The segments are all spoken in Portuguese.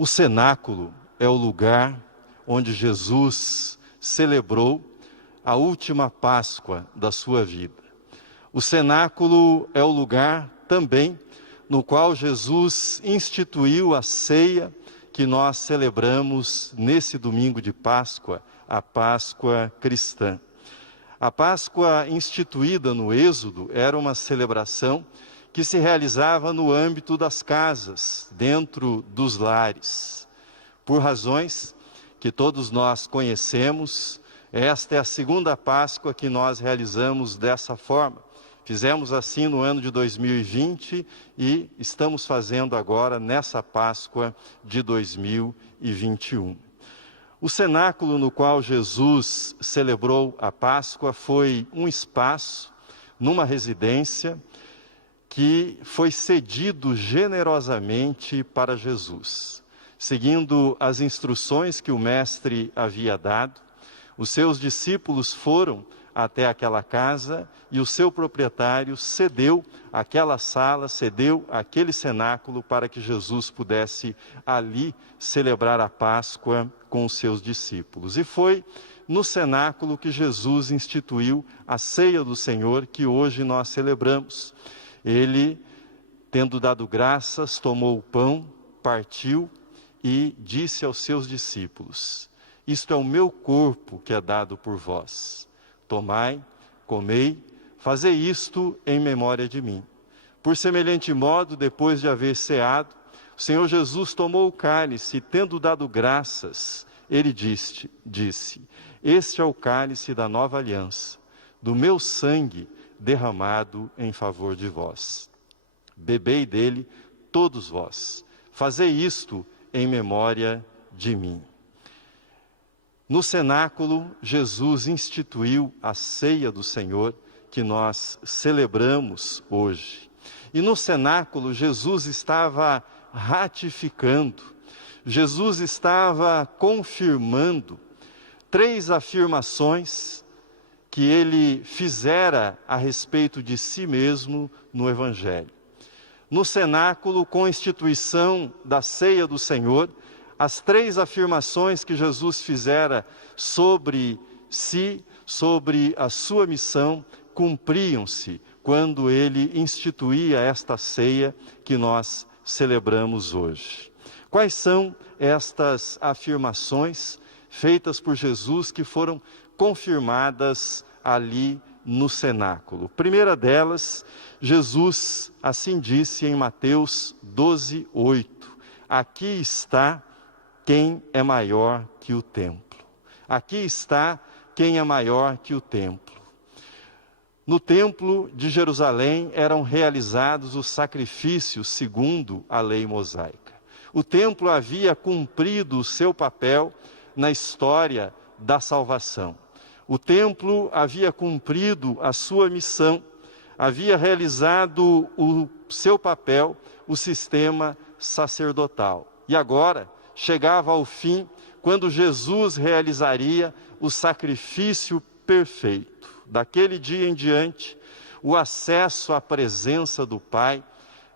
O cenáculo é o lugar onde Jesus celebrou a última Páscoa da sua vida. O cenáculo é o lugar também no qual Jesus instituiu a ceia que nós celebramos nesse domingo de Páscoa, a Páscoa cristã. A Páscoa instituída no Êxodo era uma celebração que se realizava no âmbito das casas, dentro dos lares. Por razões que todos nós conhecemos, esta é a segunda Páscoa que nós realizamos dessa forma. Fizemos assim no ano de 2020 e estamos fazendo agora nessa Páscoa de 2021. O cenáculo no qual Jesus celebrou a Páscoa foi um espaço, numa residência, que foi cedido generosamente para Jesus. Seguindo as instruções que o Mestre havia dado, os seus discípulos foram até aquela casa e o seu proprietário cedeu aquela sala, cedeu aquele cenáculo para que Jesus pudesse ali celebrar a Páscoa com os seus discípulos. E foi no cenáculo que Jesus instituiu a ceia do Senhor que hoje nós celebramos. Ele, tendo dado graças, tomou o pão, partiu e disse aos seus discípulos: isto é o meu corpo que é dado por vós. Tomai, comei, fazei isto em memória de mim. Por semelhante modo, depois de haver ceado, o Senhor Jesus tomou o cálice e, tendo dado graças, ele disse: este é o cálice da nova aliança, do meu sangue derramado em favor de vós. Bebei dele todos vós. Fazei isto em memória de mim. No cenáculo, Jesus instituiu a ceia do Senhor que nós celebramos hoje. E no cenáculo, Jesus estava ratificando, Jesus estava confirmando 3 afirmações que ele fizera a respeito de si mesmo no Evangelho. No cenáculo, com a instituição da ceia do Senhor, as 3 afirmações que Jesus fizera sobre si, sobre a sua missão, cumpriam-se quando ele instituía esta ceia que nós celebramos hoje. Quais são estas afirmações feitas por Jesus que foram confirmadas ali no cenáculo? Primeira delas, Jesus assim disse em Mateus 12:8: aqui está quem é maior que o templo. Aqui está quem é maior que o templo. No templo de Jerusalém eram realizados os sacrifícios segundo a lei mosaica. O templo havia cumprido o seu papel na história da salvação. O templo havia cumprido a sua missão, havia realizado o seu papel, o sistema sacerdotal. E agora chegava ao fim, quando Jesus realizaria o sacrifício perfeito. Daquele dia em diante, o acesso à presença do Pai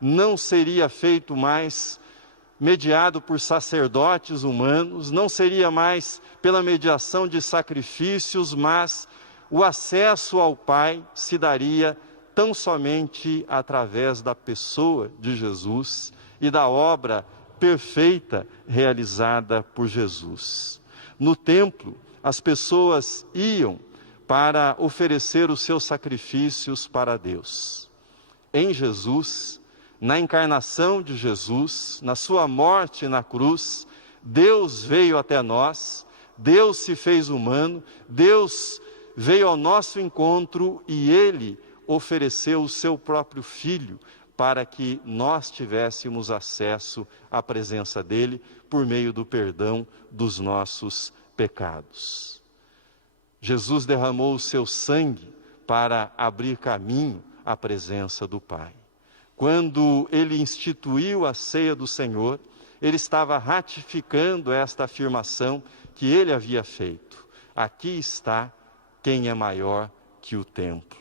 não seria feito mais mediado por sacerdotes humanos, não seria mais pela mediação de sacrifícios, mas o acesso ao Pai se daria tão somente através da pessoa de Jesus e da obra perfeita realizada por Jesus. No templo, as pessoas iam para oferecer os seus sacrifícios para Deus. Em Jesus, na encarnação de Jesus, na sua morte na cruz, Deus veio até nós, Deus se fez humano, Deus veio ao nosso encontro e Ele ofereceu o seu próprio Filho para que nós tivéssemos acesso à presença dEle por meio do perdão dos nossos pecados. Jesus derramou o seu sangue para abrir caminho à presença do Pai. Quando Ele instituiu a ceia do Senhor, Ele estava ratificando esta afirmação que Ele havia feito. Aqui está quem é maior que o templo.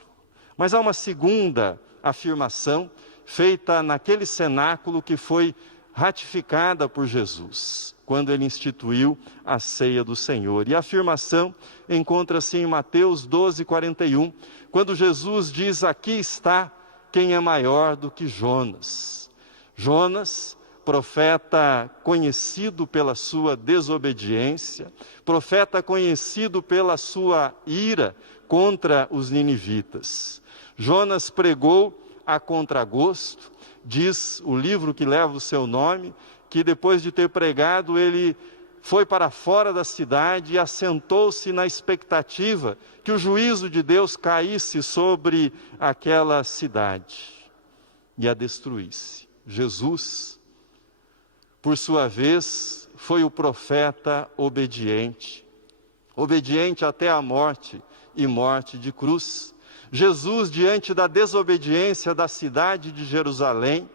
Mas há uma segunda afirmação feita naquele cenáculo que foi ratificada por Jesus, quando ele instituiu a ceia do Senhor. E a afirmação encontra-se em Mateus 12:41, quando Jesus diz: aqui está quem é maior do que Jonas. Jonas, profeta conhecido pela sua desobediência, profeta conhecido pela sua ira contra os ninivitas. Jonas pregou a contragosto, diz o livro que leva o seu nome, que depois de ter pregado, ele foi para fora da cidade e assentou-se na expectativa que o juízo de Deus caísse sobre aquela cidade e a destruísse. Jesus, por sua vez, foi o profeta obediente, obediente até a morte e morte de cruz. Jesus, diante da desobediência da cidade de Jerusalém,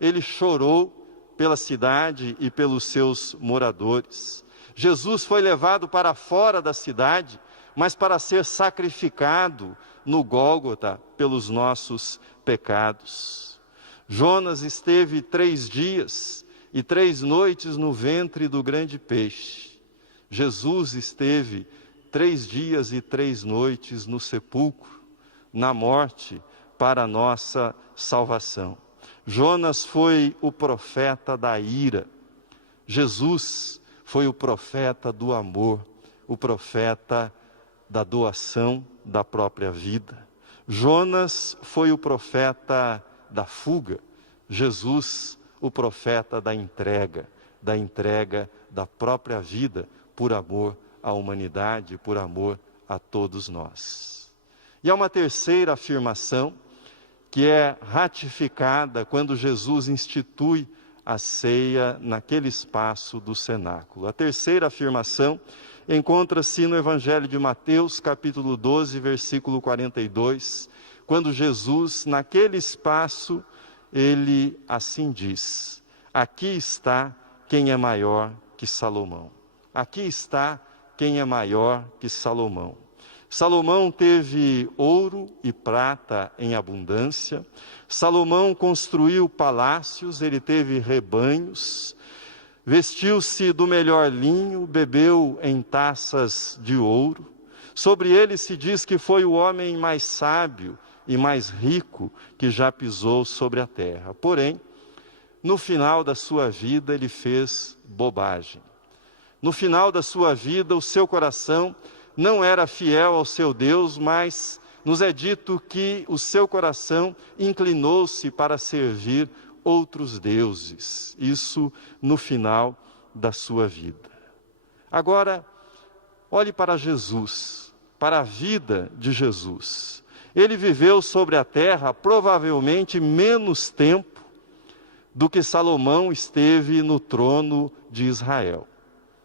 ele chorou pela cidade e pelos seus moradores. Jesus foi levado para fora da cidade, mas para ser sacrificado no Gólgota pelos nossos pecados. Jonas esteve 3 dias e 3 noites no ventre do grande peixe. Jesus esteve 3 dias e 3 noites no sepulcro, na morte, para a nossa salvação. Jonas foi o profeta da ira. Jesus foi o profeta do amor, o profeta da doação da própria vida. Jonas foi o profeta da fuga. Jesus, o profeta da entrega da própria vida por amor à humanidade, por amor a todos nós. E há uma terceira afirmação que é ratificada quando Jesus institui a ceia naquele espaço do cenáculo. A terceira afirmação encontra-se no Evangelho de Mateus, capítulo 12, versículo 42, quando Jesus, naquele espaço, ele assim diz: aqui está quem é maior que Salomão. Aqui está quem é maior que Salomão. Salomão teve ouro e prata em abundância. Salomão construiu palácios, ele teve rebanhos, vestiu-se do melhor linho, bebeu em taças de ouro. Sobre ele se diz que foi o homem mais sábio e mais rico que já pisou sobre a terra. Porém, no final da sua vida, ele fez bobagem. No final da sua vida, o seu coração não era fiel ao seu Deus, mas nos é dito que o seu coração inclinou-se para servir outros deuses. Isso no final da sua vida. Agora, olhe para Jesus, para a vida de Jesus. Ele viveu sobre a terra provavelmente menos tempo do que Salomão esteve no trono de Israel.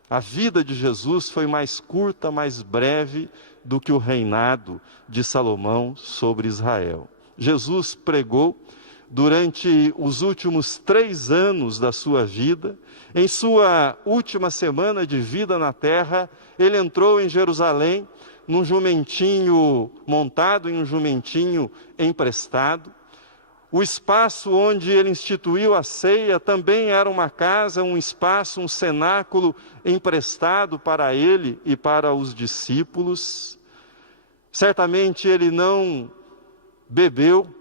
A vida de Jesus foi mais curta, mais breve do que o reinado de Salomão sobre Israel. Jesus pregou durante os últimos 3 anos da sua vida. Em sua última semana de vida na terra, ele entrou em Jerusalém num jumentinho, montado em um jumentinho emprestado. O espaço onde ele instituiu a ceia também era uma casa, um espaço, um cenáculo emprestado para ele e para os discípulos. Certamente ele não bebeu,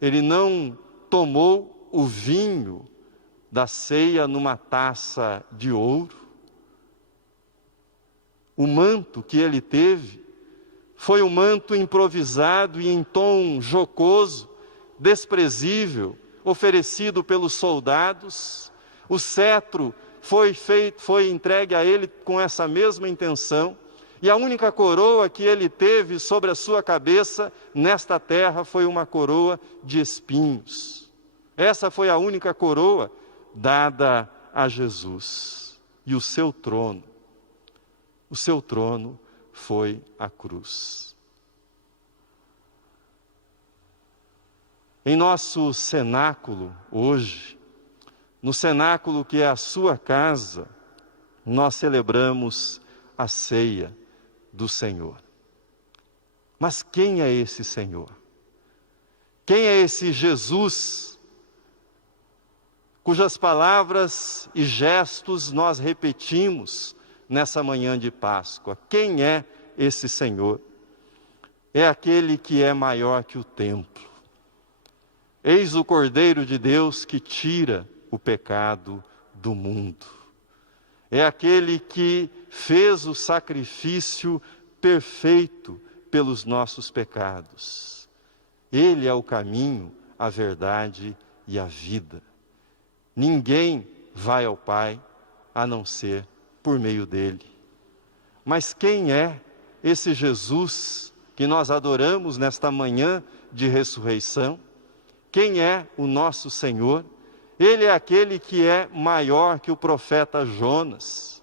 ele não tomou o vinho da ceia numa taça de ouro. O manto que ele teve foi um manto improvisado e em tom jocoso, desprezível, oferecido pelos soldados. O cetro foi entregue a ele com essa mesma intenção, e a única coroa que ele teve sobre a sua cabeça nesta terra foi uma coroa de espinhos. Essa foi a única coroa dada a Jesus. E o seu trono foi a cruz. Em nosso cenáculo hoje, no cenáculo que é a sua casa, nós celebramos a ceia do Senhor. Mas quem é esse Senhor? Quem é esse Jesus cujas palavras e gestos nós repetimos nessa manhã de Páscoa. Quem é esse Senhor? É aquele que é maior que o templo. Eis o Cordeiro de Deus que tira o pecado do mundo. É aquele que fez o sacrifício perfeito pelos nossos pecados. Ele é o caminho, a verdade e a vida. Ninguém vai ao Pai a não ser por meio dele. Mas quem é esse Jesus que nós adoramos nesta manhã de ressurreição? Quem é o nosso Senhor? Ele é aquele que é maior que o profeta Jonas.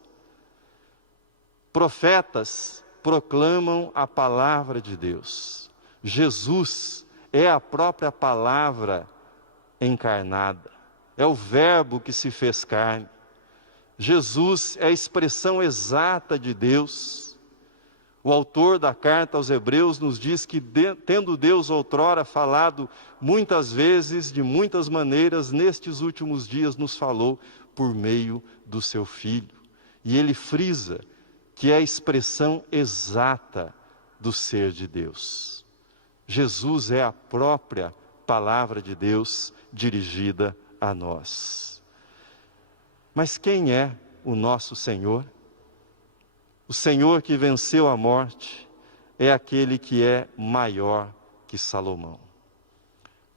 Profetas proclamam a palavra de Deus. Jesus é a própria palavra encarnada. É o Verbo que se fez carne. Jesus é a expressão exata de Deus. O autor da carta aos Hebreus nos diz que, tendo Deus outrora falado muitas vezes, de muitas maneiras, nestes últimos dias nos falou por meio do seu Filho. E ele frisa que é a expressão exata do ser de Deus. Jesus é a própria palavra de Deus dirigida a nós. Mas quem é o nosso Senhor? O Senhor que venceu a morte é aquele que é maior que Salomão.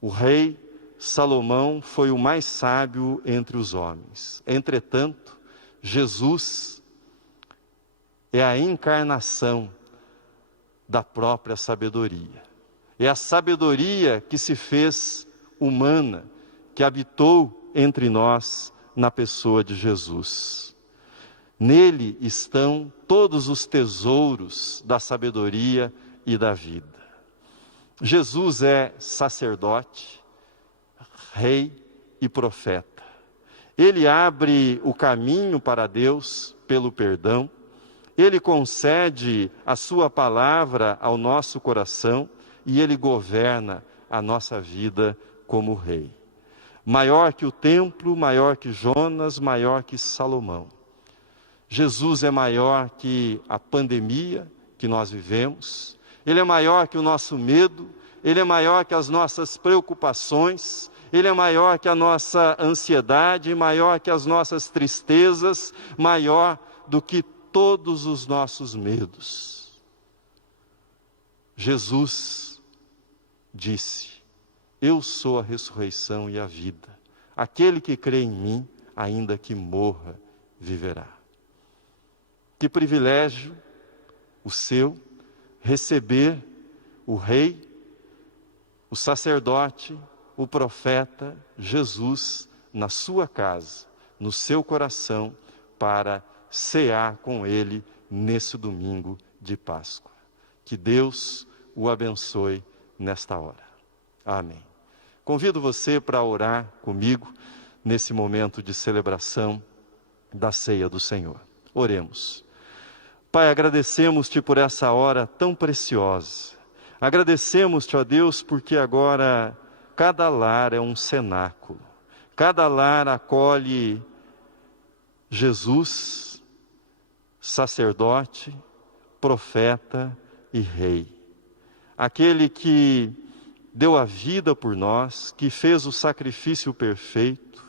O rei Salomão foi o mais sábio entre os homens. Entretanto, Jesus é a encarnação da própria sabedoria. É a sabedoria que se fez humana, que habitou entre nós na pessoa de Jesus. Nele estão todos os tesouros da sabedoria e da vida. Jesus é sacerdote, rei e profeta. Ele abre o caminho para Deus pelo perdão. Ele concede a sua palavra ao nosso coração e ele governa a nossa vida como rei. Maior que o templo, maior que Jonas, maior que Salomão. Jesus é maior que a pandemia que nós vivemos. Ele é maior que o nosso medo. Ele é maior que as nossas preocupações. Ele é maior que a nossa ansiedade, maior que as nossas tristezas, maior do que todos os nossos medos. Jesus disse: eu sou a ressurreição e a vida. Aquele que crê em mim, ainda que morra, viverá. Que privilégio o seu receber o rei, o sacerdote, o profeta Jesus na sua casa, no seu coração, para cear com ele nesse domingo de Páscoa. Que Deus o abençoe nesta hora. Amém. Convido você para orar comigo nesse momento de celebração da ceia do Senhor. Oremos. Pai, agradecemos-te por essa hora tão preciosa. Agradecemos-te, ó Deus, porque agora cada lar é um cenáculo. Cada lar acolhe Jesus, sacerdote, profeta e rei. Aquele que deu a vida por nós, que fez o sacrifício perfeito.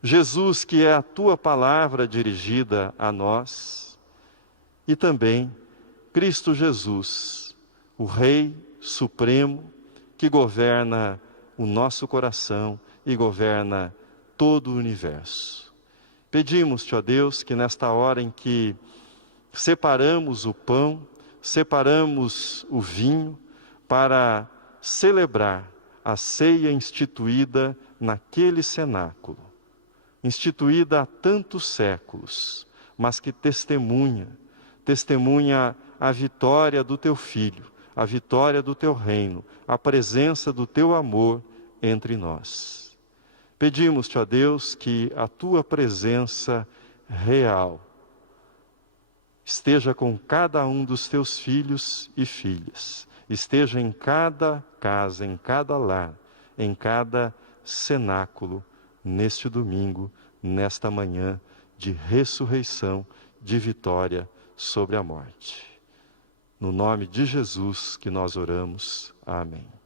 Jesus, que é a tua palavra dirigida a nós. E também Cristo Jesus, o Rei Supremo, que governa o nosso coração e governa todo o universo. Pedimos-te, ó Deus, que nesta hora em que separamos o pão, separamos o vinho, para celebrar a ceia instituída naquele cenáculo, instituída há tantos séculos, mas que testemunha a vitória do teu Filho, a vitória do teu reino, a presença do teu amor entre nós. Pedimos-te, ó Deus, que a tua presença real esteja com cada um dos teus filhos e filhas, esteja em cada casa, em cada lar, em cada cenáculo neste domingo, nesta manhã de ressurreição, de vitória sobre a morte. No nome de Jesus que nós oramos. Amém.